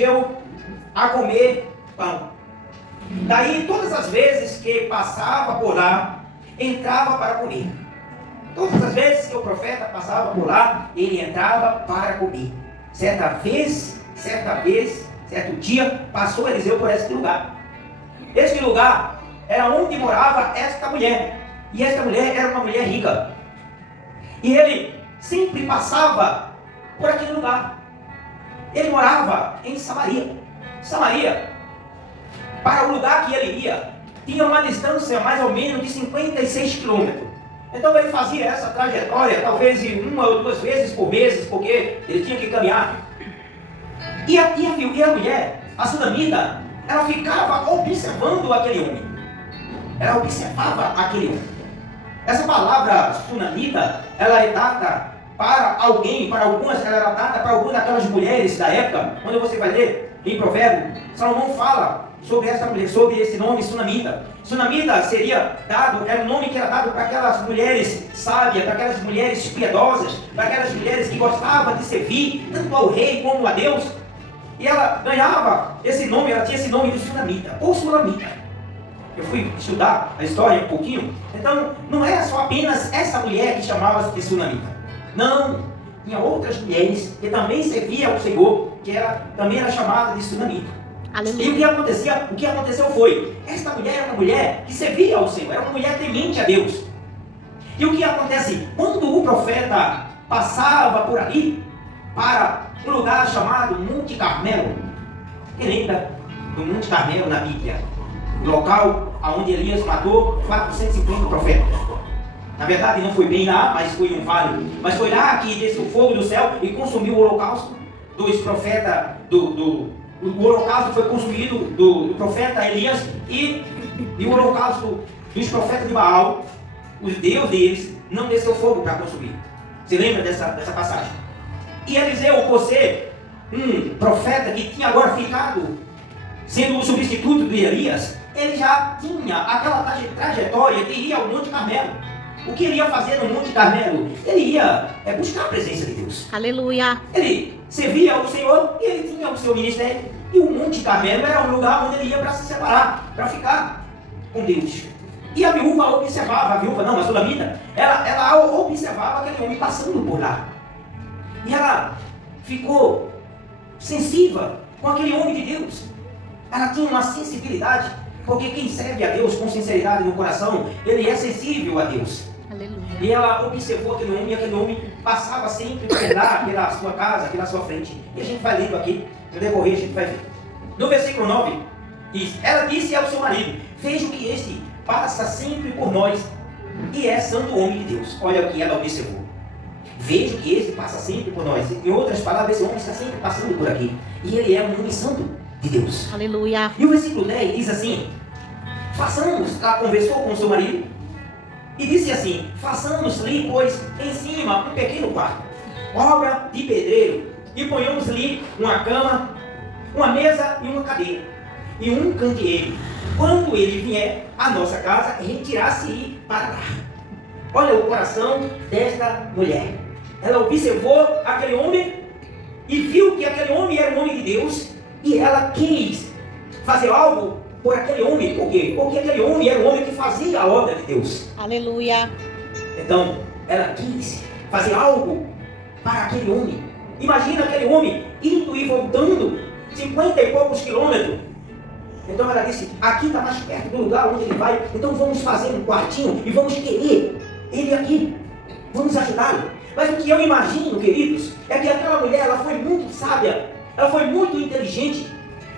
Eliseu a comer pão. Daí, todas as vezes que passava por lá, entrava para comer. Todas as vezes que o profeta passava por lá, ele entrava para comer. Certo dia, passou Eliseu por este lugar. Este lugar era onde morava esta mulher. E esta mulher era uma mulher rica. E ele sempre passava por aquele lugar. Ele morava em Samaria. Samaria, para o lugar que ele ia, tinha uma distância mais ou menos de 56 quilômetros. Então ele fazia essa trajetória, talvez uma ou duas vezes por mês, porque ele tinha que caminhar. E a mulher, a sunamita, ela ficava observando aquele homem. Ela observava aquele homem. Essa palavra sunamita, ela é dada para alguém, para algumas, ela era dada para algumas daquelas mulheres da época. Quando você vai ler em Provérbio, Salomão fala sobre essa mulher, sobre esse nome sunamita. Sunamita era um nome que era dado para aquelas mulheres sábias, para aquelas mulheres piedosas, para aquelas mulheres que gostavam de servir tanto ao rei como a Deus. E ela ganhava esse nome, ela tinha esse nome de sunamita, ou sulamita. Eu fui estudar a história um pouquinho, então não era só apenas essa mulher que chamava-se de sunamita. Não, tinha outras mulheres que também serviam ao Senhor, que também era chamada de sunamita. Aleluia. E o que aconteceu foi, esta mulher era uma mulher que servia ao Senhor, era uma mulher temente a Deus. E o que acontece? Quando o profeta passava por ali, para um lugar chamado Monte Carmelo, quem lembra do Monte Carmelo na Bíblia? O local onde Elias matou 450 profetas. Na verdade não foi bem lá, mas foi um vale. Mas foi lá que desceu o fogo do céu e consumiu o holocausto dos profetas o holocausto foi consumido do profeta Elias e o holocausto dos profetas de Baal, os deuses deles, não desceu fogo para consumir. Você lembra dessa passagem? E Eliseu, por ser um profeta que tinha agora ficado sendo o substituto de Elias, ele já tinha aquela trajetória de ir ao Monte Carmelo. O que ele ia fazer no Monte Carmelo? Ele ia buscar a presença de Deus. Aleluia. Ele servia ao Senhor e ele tinha o seu ministério. E o Monte Carmelo era um lugar onde ele ia para se separar, para ficar com Deus. E a viúva, a sulamita, ela observava aquele homem passando por lá. E ela ficou sensível com aquele homem de Deus. Ela tinha uma sensibilidade, porque quem serve a Deus com sinceridade no coração, ele é sensível a Deus. Aleluia. E ela observou aquele homem, e aquele homem passava sempre pela sua casa, pela sua frente. E a gente vai lendo aqui, no decorrer a gente vai ver. No versículo 9, diz: ela disse ao seu marido: vejo que este passa sempre por nós, e é santo homem de Deus. Olha o que ela observou. Vejo que este passa sempre por nós. Em outras palavras, esse homem está sempre passando por aqui. E ele é um homem santo de Deus. Aleluia. E o versículo 10 diz assim: ela conversou com o seu marido e disse assim: façamos-lhe, pois, em cima um pequeno quarto, obra de pedreiro, e ponhamos-lhe uma cama, uma mesa e uma cadeira, e um candeeiro. Quando ele vier à nossa casa, retirar-se para lá. Olha o coração desta mulher. Ela observou aquele homem e viu que aquele homem era um homem de Deus, e ela quis fazer algo por aquele homem. Por quê? Porque aquele homem era um homem que fazia a obra de Deus. Aleluia. Então, ela quis fazer algo para aquele homem. Imagina aquele homem indo e voltando 50 e poucos quilômetros. Então ela disse: aqui está mais perto do lugar onde ele vai, então vamos fazer um quartinho e vamos querer ele aqui. Vamos ajudá-lo. Mas o que eu imagino, queridos, é que aquela mulher, ela foi muito sábia, ela foi muito inteligente,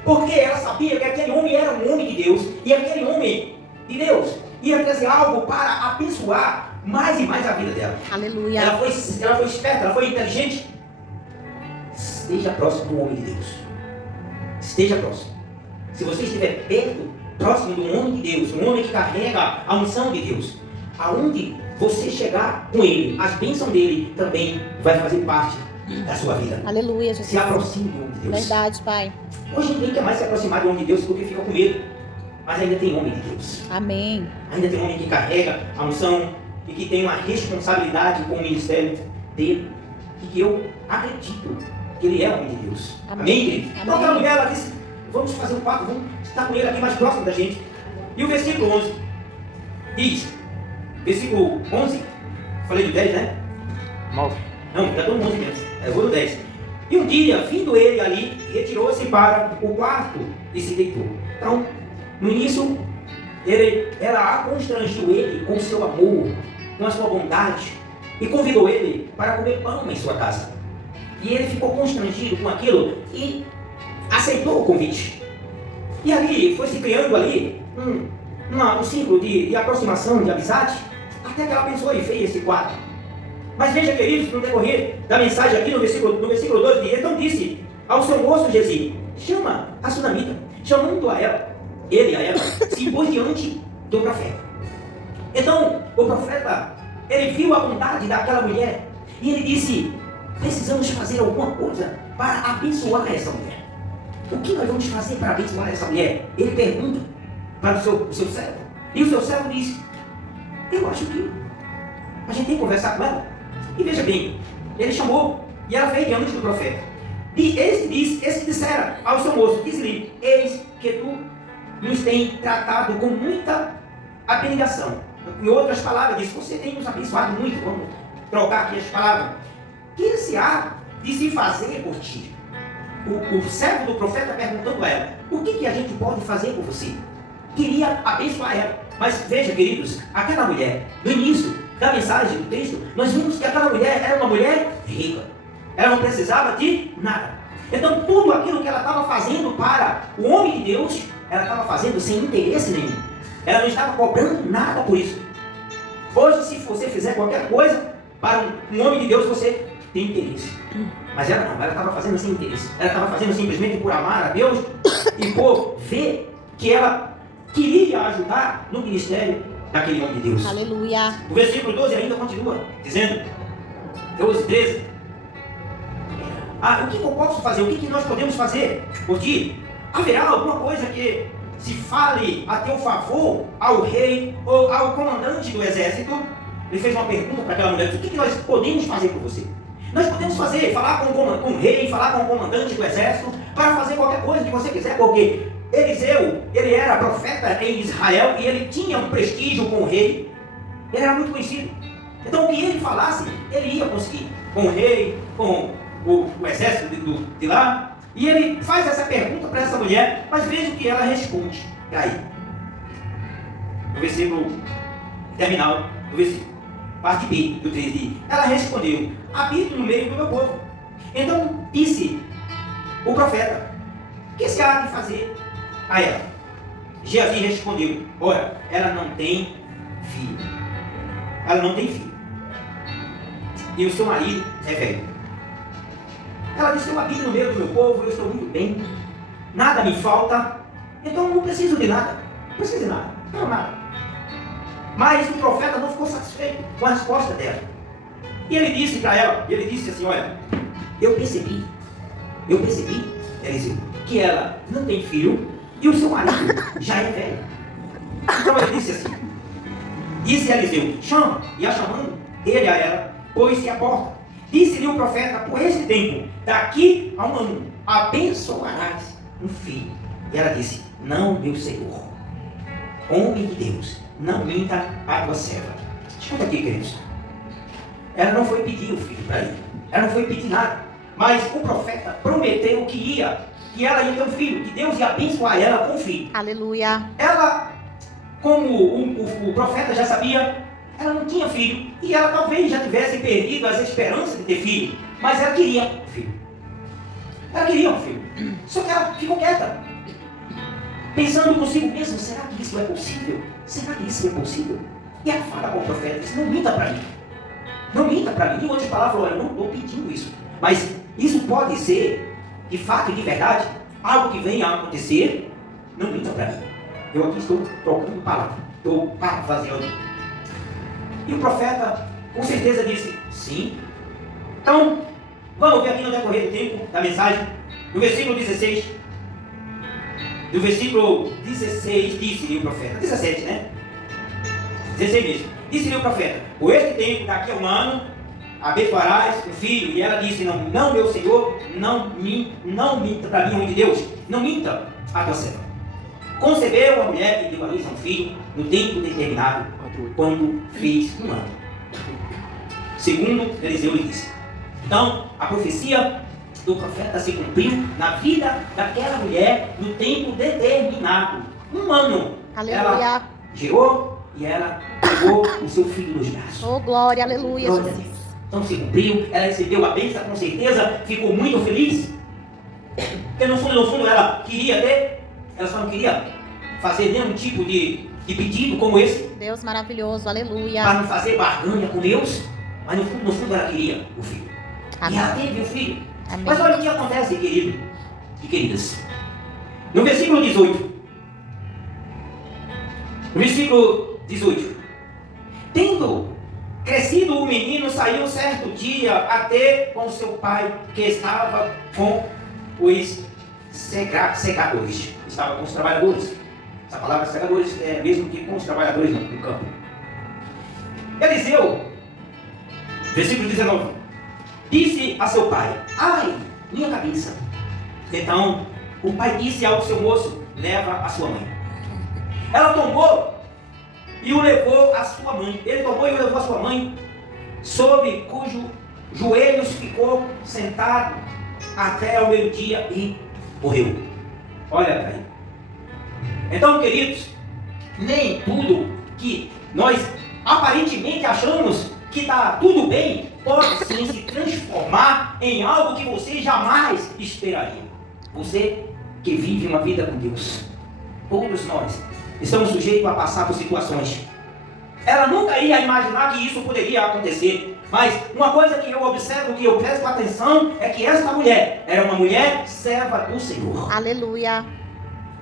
porque ela sabia que aquele homem era um homem de Deus, e aquele homem de Deus ia trazer algo para abençoar mais e mais a vida dela. Aleluia. Ela foi esperta, ela foi inteligente. Esteja próximo do homem de Deus. Esteja próximo. Se você estiver perto, próximo do homem de Deus, um homem que carrega a unção de Deus, aonde você chegar com ele, as bênçãos dele também vai fazer parte da sua vida. Aleluia, Jesus. Se aproxime do homem de Deus. Verdade, Pai. Hoje ninguém quer mais se aproximar do homem de Deus porque fica com medo. Mas ainda tem homem de Deus. Amém. Ainda tem homem que carrega a unção e que tem uma responsabilidade com o ministério dele. E que eu acredito que ele é homem de Deus. Amém, querido? Então aquela mulher, ela disse, vamos fazer um pacto, vamos estar com ele aqui mais próximo da gente. E o versículo 11 diz, versículo 11, falei do 10, né? 9. Não, já estou no 11 mesmo, eu vou no 10. E um dia, vindo ele ali, retirou-se para o quarto e se deitou. Então, no início, ela constrangiu ele com o seu amor, com a sua bondade, e convidou ele para comer pão em sua casa. E ele ficou constrangido com aquilo e aceitou o convite. E ali, foi se criando ali um círculo de aproximação, de amizade, até que ela pensou e fez esse quadro. Mas veja, queridos, no decorrer da mensagem aqui no versículo 12, então disse ao seu moço Gezi, chama a sunamita, chamando ele a ela, se pôs diante do profeta. Então, o profeta, ele viu a bondade daquela mulher, e ele disse, precisamos fazer alguma coisa para abençoar essa mulher. O que nós vamos fazer para abençoar essa mulher? Ele pergunta para o seu servo, e o seu servo diz, eu acho que a gente tem que conversar com ela. E veja bem, ele chamou, e ela veio diante do profeta. E esse que dissera ao seu moço, diz-lhe, eis que tu nos tem tratado com muita abnegação. Em outras palavras, diz, você tem nos abençoado muito, vamos trocar aqui as palavras. Que se há de se fazer por ti? O servo do profeta perguntando a ela, o que a gente pode fazer por você? Queria abençoar ela. Mas veja, queridos, aquela mulher, no início da mensagem do texto, nós vimos que aquela mulher era uma mulher rica. Ela não precisava de nada. Então tudo aquilo que ela estava fazendo para o homem de Deus, ela estava fazendo sem interesse nenhum. Ela não estava cobrando nada por isso. Hoje, se você fizer qualquer coisa para um homem de Deus, você tem interesse. Mas ela não, ela estava fazendo sem interesse. Ela estava fazendo simplesmente por amar a Deus e por ver que ela queria ajudar no ministério daquele homem de Deus. Aleluia. O versículo 12 ainda continua dizendo, 12, 13. O que eu posso fazer? O que nós podemos fazer por ti? Haverá alguma coisa que se fale a teu favor ao rei ou ao comandante do exército? Ele fez uma pergunta para aquela mulher, o que nós podemos fazer por você? Nós podemos falar com o rei, falar com o comandante do exército, para fazer qualquer coisa que você quiser, porque Eliseu, ele era profeta em Israel e ele tinha um prestígio com o rei, ele era muito conhecido. Então o que ele falasse, ele ia conseguir, com o rei, com o exército de lá. E ele faz essa pergunta para essa mulher, mas veja o que ela responde. Aí, no versículo terminal, do versículo, parte B, do 3. Ela respondeu, habito no meio do meu povo. Então disse o profeta, o que se há de fazer a ela? Geazi respondeu, ora, ela não tem filho. Ela não tem filho. E o seu marido é velho. Ela disse, eu habito no meio do meu povo, eu estou muito bem, nada me falta, então não preciso de nada, não preciso de nada, não quero nada. Mas o profeta não ficou satisfeito com a resposta dela. E ele disse para ela, ele disse assim, olha, eu percebi, Eliseu, que ela não tem filho e o seu marido já é velho. Então ele disse assim, disse Eliseu, chama, e a chamando, ele a ela, pôs-se à porta. Disse-lhe o profeta, por este tempo, daqui a um ano, abençoarás um filho. E ela disse, não, meu Senhor, homem de Deus, não minta a tua serva. Escuta aqui, queridos. Ela não foi pedir o filho para ele. Ela não foi pedir nada. Mas o profeta prometeu que ela ia ter um filho, que Deus ia abençoar ela com um filho. Aleluia. Ela, como o profeta já sabia, ela não tinha filho, e ela talvez já tivesse perdido as esperanças de ter filho, mas ela queria um filho. Ela queria um filho. Só que ela ficou quieta, pensando consigo mesmo, será que isso é possível? Será que isso é possível? E ela fala com o profeta, diz, não minta para mim. Não minta para mim. Em outras palavras, olha, eu não estou pedindo isso. Mas isso pode ser, de fato e de verdade, algo que venha a acontecer. Não minta para mim. Eu aqui estou trocando palavras, estou parafraseando. E o profeta, com certeza, disse, sim. Então, vamos ver aqui no decorrer do tempo da mensagem, no versículo 16. Do versículo 16, disse-lhe o profeta, 17, né? 16 mesmo. Disse-lhe o profeta, por este tempo, daqui a um ano, abençoarás o filho. E ela disse, não, meu senhor, não minta para mim, homem de Deus, não minta a tua serva. Concebeu a mulher que deu à luz a um filho no tempo determinado, quando fez 1 ano. Segundo Eliseu lhe disse. Então, a profecia do profeta se cumpriu na vida daquela mulher no tempo determinado. 1 ano. Aleluia. Ela gerou e ela pegou o seu filho nos braços. Oh, glória, aleluia, Glória a Jesus. Deus. Então se cumpriu, ela recebeu a bênção, com certeza, ficou muito feliz. Porque no fundo ela queria ter, ela só não queria fazer nenhum tipo de pedido como esse, Deus maravilhoso, aleluia. para não fazer barganha com Deus, mas no fundo ela queria o filho. Amém. E ela teve o filho. Amém. Mas olha o que acontece, querido e queridas. No versículo 18. No versículo 18. Tendo crescido o menino, saiu certo dia a ter com seu pai, que estava com os segadores. Estava com os trabalhadores. Essa palavra segadores é mesmo que com os trabalhadores no campo. Eliseu, versículo 19, disse a seu pai, ai, minha cabeça. Então o pai disse ao seu moço, leva a sua mãe. Ela tomou e o levou a sua mãe. Ele tomou e o levou a sua mãe, sobre cujos joelhos ficou sentado até o meio-dia e morreu. Olha para aí. Então, queridos, nem tudo que nós aparentemente achamos que está tudo bem pode sim se transformar em algo que você jamais esperaria. Você que vive uma vida com Deus, todos nós estamos sujeitos a passar por situações. Ela nunca ia imaginar que isso poderia acontecer. Mas uma coisa que eu observo, que eu presto atenção, é que esta mulher era uma mulher serva do Senhor. Aleluia.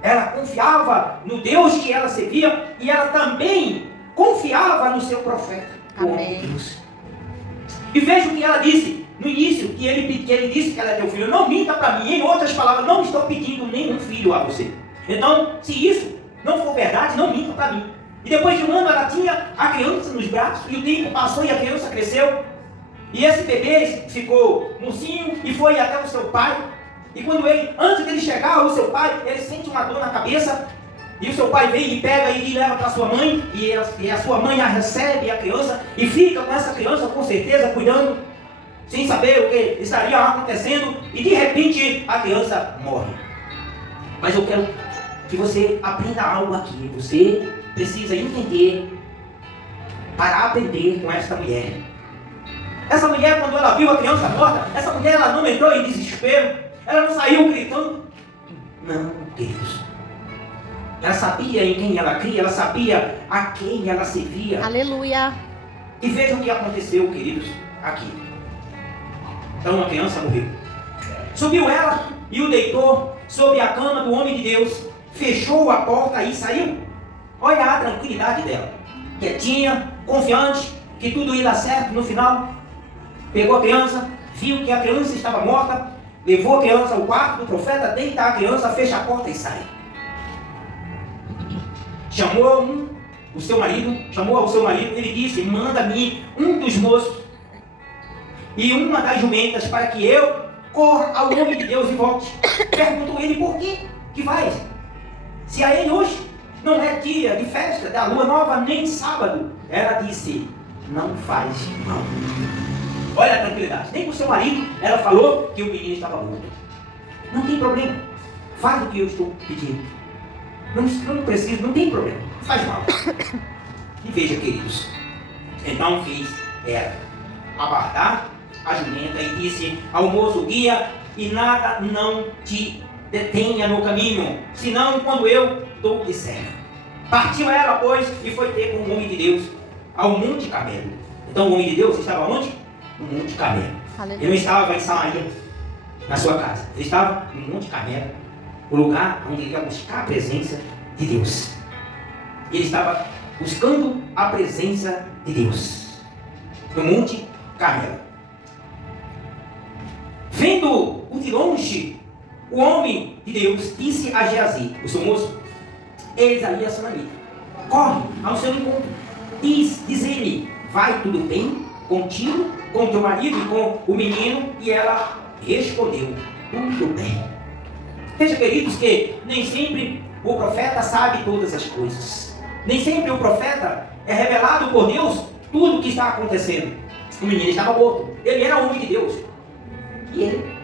Ela confiava no Deus que ela servia e ela também confiava no seu profeta, o homem de Deus. E veja o que ela disse no início, que ele disse que ela é teu filho. Não minta para mim. Em outras palavras, não estou pedindo nenhum filho a você. Então, se isso não for verdade, não minta para mim. E depois de 1 ano ela tinha a criança nos braços, e o tempo passou e a criança cresceu. E esse bebê ficou mocinho e foi até o seu pai. E quando antes dele chegar, o seu pai, ele sente uma dor na cabeça. E o seu pai vem e pega e leva para sua mãe. E a sua mãe a recebe a criança e fica com essa criança com certeza cuidando, sem saber o que estaria acontecendo. E de repente a criança morre. Mas eu quero que você aprenda algo aqui. Você precisa entender para aprender com esta mulher. Essa mulher, quando ela viu a criança morta, essa mulher ela não entrou em desespero. Ela não saiu gritando. Não, Deus. Ela sabia em quem ela cria, ela sabia a quem ela servia. Aleluia. E veja o que aconteceu, queridos, aqui. Então a criança morreu. Subiu ela e o deitou sobre a cama do homem de Deus. Fechou a porta e saiu. Olha a tranquilidade dela. Quietinha, confiante, que tudo ia dar certo no final. Pegou a criança, viu que a criança estava morta, levou a criança ao quarto do profeta, deita a criança, fecha a porta e sai. Chamou ao seu marido, ele disse, manda-me um dos moços e uma das jumentas para que eu corra ao nome de Deus e volte. Perguntou ele, por quê? Que vai? Se a ele hoje não é dia de festa da lua nova, nem sábado. Ela disse, não faz mal. Olha a tranquilidade. Nem com o seu marido ela falou que o menino estava morto. Não tem problema. Faz o que eu estou pedindo. Não precisa, não tem problema. Não faz mal. E veja, queridos. Então fiz ela abardar a jumenta e disse ao moço, guia e nada não te detenha no caminho, senão quando eu dou de certo. Partiu ela, pois, e foi ter com o homem de Deus ao Monte Carmelo. Então o homem de Deus estava onde? No Monte Carmelo. Ele não estava em Samaria, na sua casa. Ele estava no Monte Carmelo, o lugar onde ele ia buscar a presença de Deus. Ele estava buscando a presença de Deus no Monte Carmelo. Vendo-o de longe, o homem de Deus disse a Geazi, o seu moço, eis ali a sunamita, corre ao seu encontro, diz ele, vai tudo bem? contigo, com o teu marido e com o menino? E ela respondeu: tudo bem. Veja, queridos, que nem sempre o profeta sabe todas as coisas. Nem sempre o profeta é revelado por Deus tudo o que está acontecendo. O menino estava morto. Ele era homem de Deus. E ele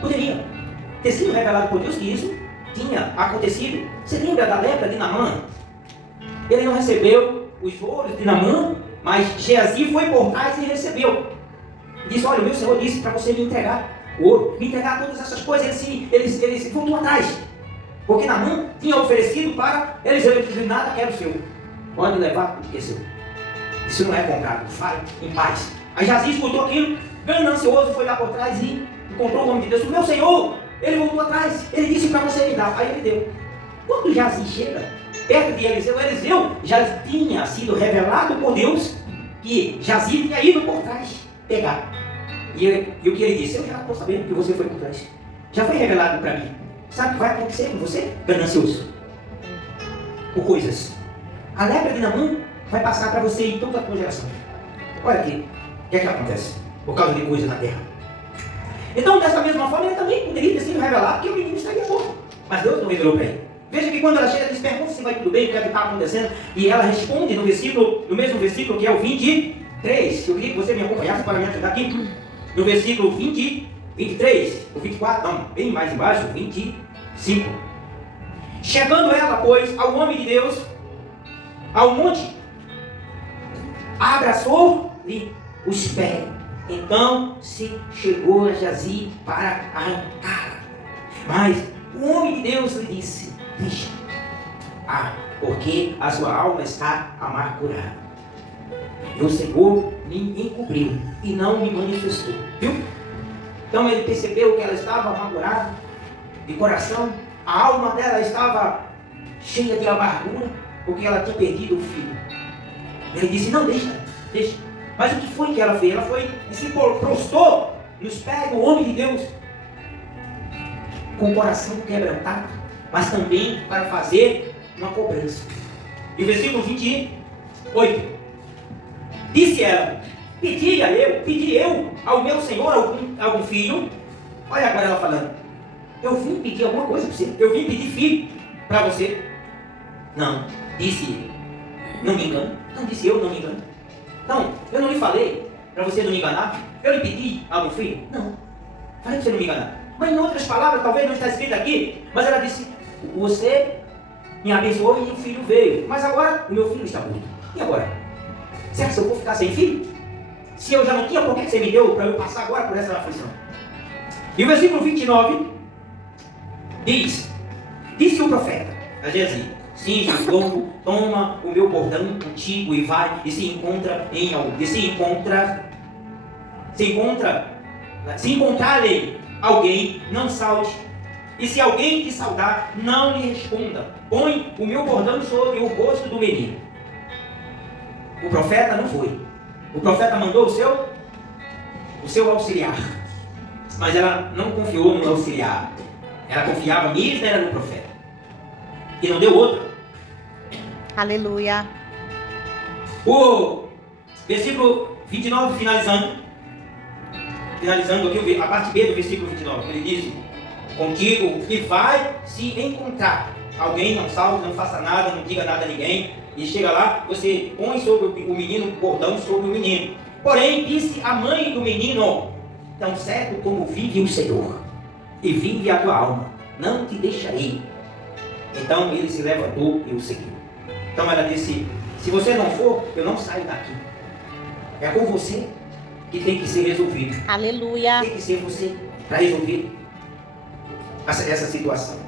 poderia ter sido revelado por Deus que isso tinha acontecido. Você lembra da lepra de Naamã? Ele não recebeu os ouros de Naamã, mas Geazi foi por trás e recebeu. Disse: olha, o meu Senhor disse para você me entregar o ouro, me entregar todas essas coisas. Eles voltou atrás, porque Naamã tinha oferecido para Eliseu. Ele disse: nada, quero o seu, pode levar tudo que é seu. Isso não é comprado, vai em paz. Aí Geazi escutou aquilo, ganancioso, foi lá por trás e encontrou o homem de Deus. O meu Senhor, ele voltou atrás, ele disse para você me dar. Aí ele deu. Quando Geazi chega perto de Eliseu, Eliseu já tinha sido revelado por Deus que Geazi tinha ido por trás pegar. E o que ele disse: eu já estou sabendo que você foi por trás. Já foi revelado para mim. Sabe o que vai acontecer com você? Ganancioso. Por coisas. A lepra de Naamã vai passar para você e toda a tua geração. Olha aqui, o que é que acontece? Por causa de coisas na terra. Então, dessa mesma forma, ele também poderia ter sido revelado que o menino estaria morto. Mas Deus não revelou para ele. Veja que quando ela chega, ele pergunta se vai tudo bem, o que é que está acontecendo. E ela responde no mesmo versículo que é o 23. Eu queria que você me acompanhasse para me ajudar aqui. No versículo 23, o 24, não, bem mais embaixo, 25. Chegando ela, pois, ao homem de Deus, ao monte, abraçou-lhe os pés. Então se chegou a Geazi para arrancá-la. Mas o homem de Deus lhe disse: deixa, porque a sua alma está amargurada. E o Senhor me encobriu e não me manifestou. Viu? Então ele percebeu que ela estava amargurada de coração. A alma dela estava cheia de amargura, porque ela tinha perdido o filho. Ele disse: não, deixa. Mas o que foi que ela fez? Ela foi e se prostrou nos pés do homem de Deus, com o coração quebrantado, mas também para fazer uma cobrança. E o versículo 28. Disse ela: pedi eu ao meu Senhor algum filho. Olha agora ela falando: eu vim pedir alguma coisa para você, eu vim pedir filho para você. Não, disse ele, não me engano. Não, disse eu, não me engano. Não, eu não lhe falei para você não me enganar. Eu lhe pedi algum filho? Não, falei para você não me enganar. Mas em outras palavras, talvez não está escrito aqui, mas ela disse: você me abençoou e o filho veio, mas agora o meu filho está morto. E agora? Será que eu vou ficar sem filho? Se eu já não tinha, por que você me deu para eu passar agora por essa aflição? E o versículo 29 diz: disse o profeta a Geazi: cinge o lombo, toma o meu bordão contigo e vai, e se encontrar-lhe alguém, não salte, e se alguém te saudar, não lhe responda. Põe o meu bordão sobre o rosto do menino. O profeta não foi. O profeta mandou o seu auxiliar. Mas ela não confiou no auxiliar. Ela confiava mesmo no profeta. E não deu outra. Aleluia. O versículo 29, finalizando aqui, a parte B do versículo 29, ele diz: contigo que vai se encontrar alguém, não salve, não faça nada, não diga nada a ninguém. E chega lá, você põe sobre o menino, o bordão sobre o menino. Porém, disse a mãe do menino: tão certo como vive o Senhor, e vive a tua alma, não te deixarei. Então ele se levantou e o seguiu. Então ela disse: se você não for, eu não saio daqui. É com você que tem que ser resolvido. Aleluia. Tem que ser você para resolver essa situação.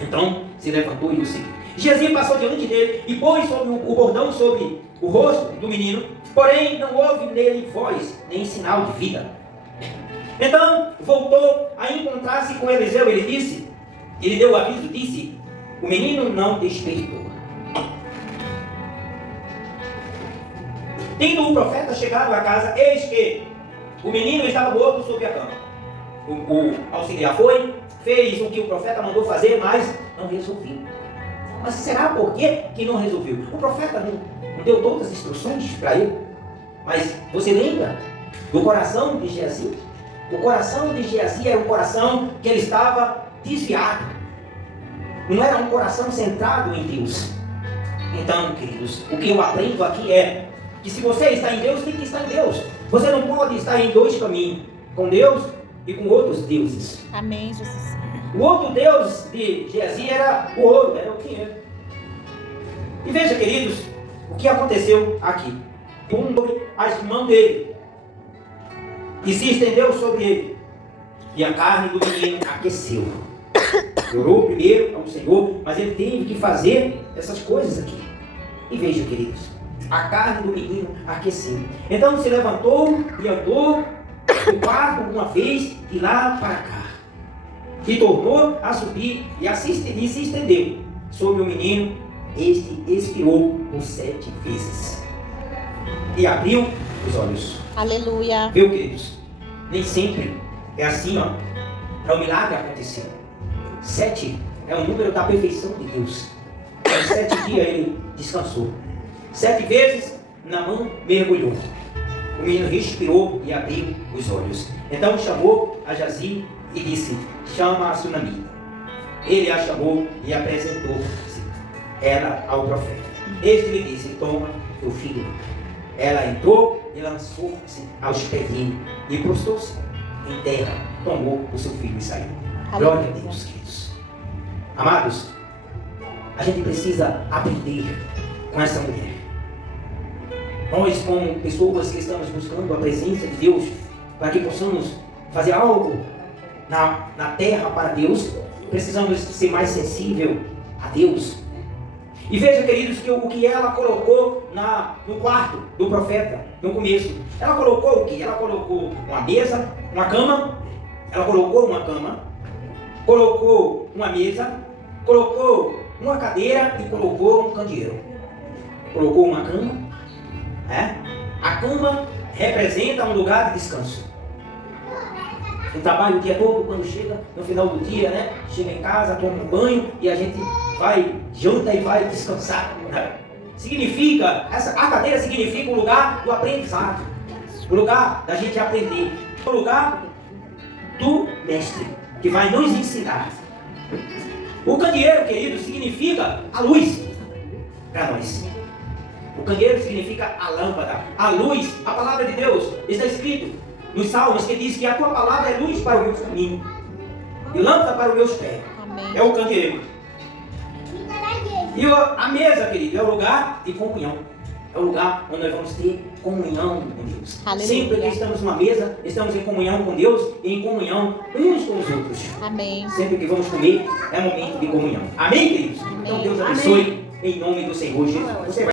Então se levantou e o seguiu. Geazi passou diante dele e pôs o bordão sobre o rosto do menino, porém não houve nele voz, nem sinal de vida. Então voltou a encontrar-se com Eliseu. Ele deu o aviso, disse: o menino não despertou. Tendo o profeta chegado à casa, eis que o menino estava morto sobre a cama. O auxiliar fez o que o profeta mandou fazer, mas não resolveu. Mas será por que não resolveu? O profeta não deu todas as instruções para ele. Mas você lembra do coração de Geazi? O coração de Geazi era um coração que ele estava desviado. Não era um coração centrado em Deus. Então, queridos, o que eu aprendo aqui é que se você está em Deus, tem que estar em Deus. Você não pode estar em dois caminhos, com Deus e com outros deuses. Amém, Jesus. O outro Deus de Geazi era o ouro, era o dinheiro. E veja, queridos, o que aconteceu aqui. Sobre as mãos dele, e se estendeu sobre ele, e a carne do menino aqueceu. Orou primeiro ao Senhor, mas ele teve que fazer essas coisas aqui. E veja, queridos, a carne do menino aqueceu. Então se levantou e andou do quarto uma vez de lá para cá, e tornou a subir e se estendeu sobre o menino. Este expirou por 7 vezes e abriu os olhos. Aleluia. Viu, queridos? Nem sempre é assim, ó. Para o milagre acontecer. 7 é o número da perfeição de Deus. Em 7 dias ele descansou. 7 vezes Naamã mergulhou. O menino respirou e abriu os olhos. Então chamou a Geazi e disse: chama a sunamita. Ele a chamou e apresentou-se ela ao profeta. Este lhe disse: toma teu filho. Ela entrou e lançou-se aos pés dele e prostrou-se em terra, tomou o seu filho e saiu. Glória a Deus, queridos. Amados, a gente precisa aprender com essa mulher. Nós, como pessoas que estamos buscando a presença de Deus, para que possamos fazer algo na terra para Deus, precisamos ser mais sensível a Deus. E veja, queridos, que o que ela colocou no quarto do profeta, no começo. Ela colocou o que? Ela colocou uma mesa, uma cama. Ela colocou uma cama, colocou uma mesa, colocou uma cadeira e colocou um candeeiro. Colocou uma cama. A cama representa um lugar de descanso. Um trabalho o dia todo, quando chega no final do dia, né? Chega em casa, toma um banho e a gente vai, janta e vai descansar. Significa, a cadeira significa o lugar do aprendizado, o lugar da gente aprender, o lugar do mestre, que vai nos ensinar. O candeeiro, querido, significa a luz para nós. O candeeiro significa a lâmpada, a luz, a palavra de Deus. Está escrito nos Salmos que diz que a tua palavra é luz para o meu caminho e lâmpada para os meus pés. Amém. É o candeeiro. E a mesa, querido, é o lugar de comunhão. É o lugar onde nós vamos ter comunhão com Deus. Aleluia. Sempre que estamos numa mesa, estamos em comunhão com Deus e em comunhão uns com os outros. Amém. Sempre que vamos comer, é momento de comunhão. Amém, queridos? Amém. Então Deus abençoe em nome do Senhor Jesus. Você vai